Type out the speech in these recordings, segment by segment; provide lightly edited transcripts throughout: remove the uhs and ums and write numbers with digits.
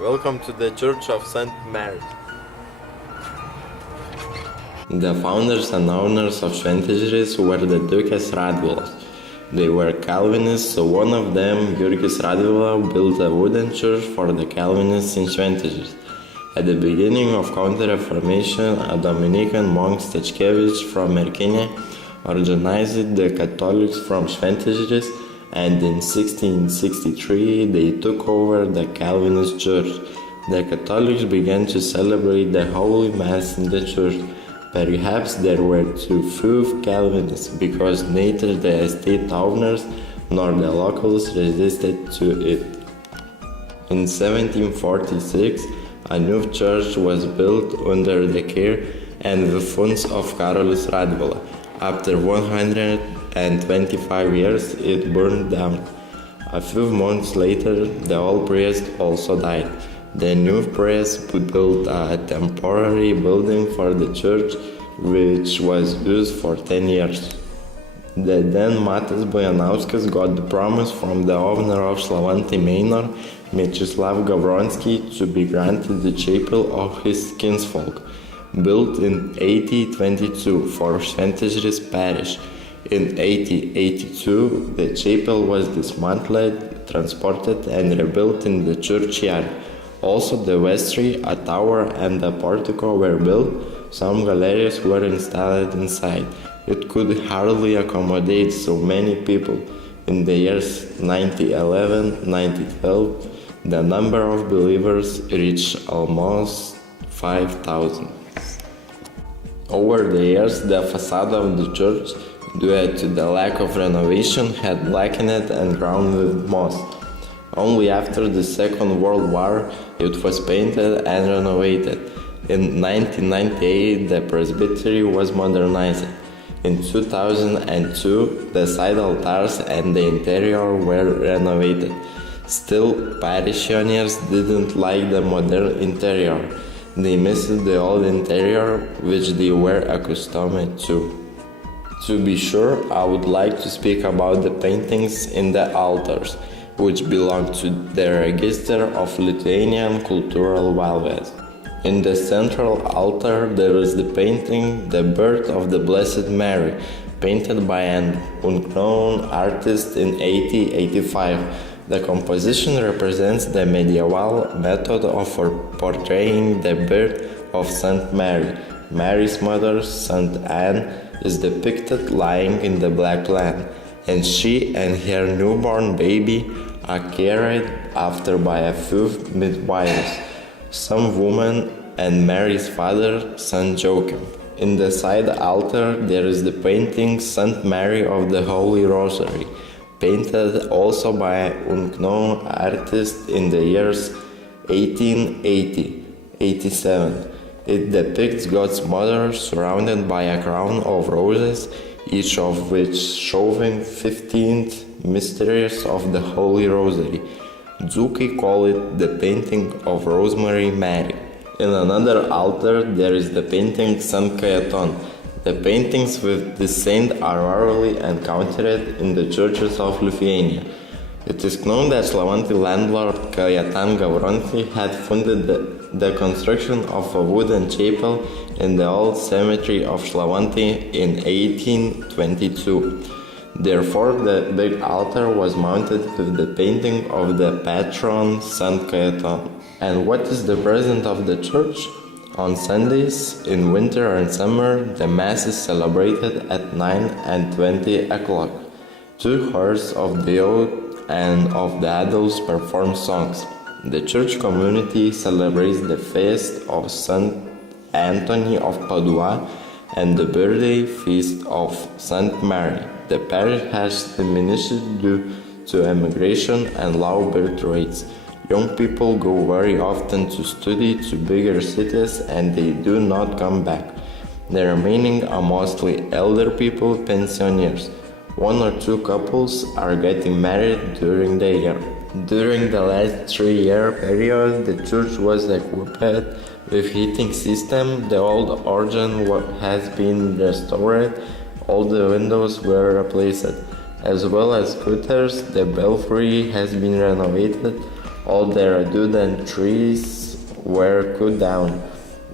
Welcome to the Church of St. Mary. The founders and owners of Šventežeris were the Dukes Radvilas. They were Calvinists, so one of them, Jurgis Radvila, built a wooden church for the Calvinists in Šventežeris. At the beginning of Counter-Reformation, a Dominican monk Stačkevič from Merkinė organized the Catholics from Šventežeris, and in 1663 they took over the Calvinist church. The Catholics began to celebrate the Holy Mass in the church. Perhaps there were too few Calvinists, because neither the estate owners nor the locals resisted to it. In 1746, a new church was built under the care and the funds of Karolis Radvila. After 125 years, it burned down. A few months later, the old priest also died. The new priest built a temporary building for the church, which was used for 10 years. Then Matas Bojanauskas got the promise from the owner of Šlavantai Manor, Mečisław Gawronski, to be granted the chapel of his kinsfolk, built in 1822 for Šventežeris parish. In 1882, the chapel was dismantled, transported and rebuilt in the churchyard. Also the vestry, a tower and a portico were built. Some galleries were installed inside. It could hardly accommodate so many people. In the years 1911-1912, the number of believers reached almost 5,000. Over the years, the facade of the church, due to the lack of renovation, had blackened and grown with moss. Only after the Second World War it was painted and renovated. In 1998 the presbytery was modernized. In 2002 the side altars and the interior were renovated. Still, parishioners didn't like the modern interior. They missed the old interior, which they were accustomed to. To be sure, I would like to speak about the paintings in the altars, which belong to the register of Lithuanian cultural values. In the central altar there is the painting The Birth of the Blessed Mary, painted by an unknown artist in 1885. The composition represents the medieval method of portraying the birth of Saint Mary. Mary's mother, Saint Anne, is depicted lying in the Black Land, and she and her newborn baby are carried after by a few midwives, some women, and Mary's father, Saint Joachim. In the side altar there is the painting Saint Mary of the Holy Rosary, painted also by an unknown artist in the years 1880-87. It depicts God's mother surrounded by a crown of roses, each of which showing 15 mysteries of the Holy Rosary. Dzūkai call it the painting of Rosemary Mary. In another altar there is the painting St. Kajetan. The paintings with the saint are rarely encountered in the churches of Lithuania. It is known that Šlavantai landlord Kajetan Gawronski had funded the construction of a wooden chapel in the old cemetery of Šlavantai in 1822. Therefore, the big altar was mounted with the painting of the patron Saint Kajetan. And what is the present of the church? On Sundays, in winter and summer, the Mass is celebrated at 9 and 20 o'clock. 2 hours of the youth and of the adults perform songs. The church community celebrates the feast of Saint Anthony of Padua and the birthday feast of Saint Mary. The parish has diminished due to emigration and low birth rates. Young people go very often to study to bigger cities and they do not come back. The remaining are mostly elder people, pensioners. 1 or 2 couples are getting married during the year. During the last 3-year period, the church was equipped with heating system. The old organ has been restored. all the windows were replaced. As well as gutters, the belfry has been renovated, all the rhododendron trees were cut down.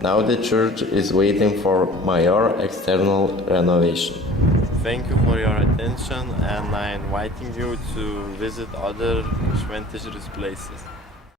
Now the church is waiting for major external renovation. Thank you for your attention, and I'm inviting you to visit other Šventežeris places.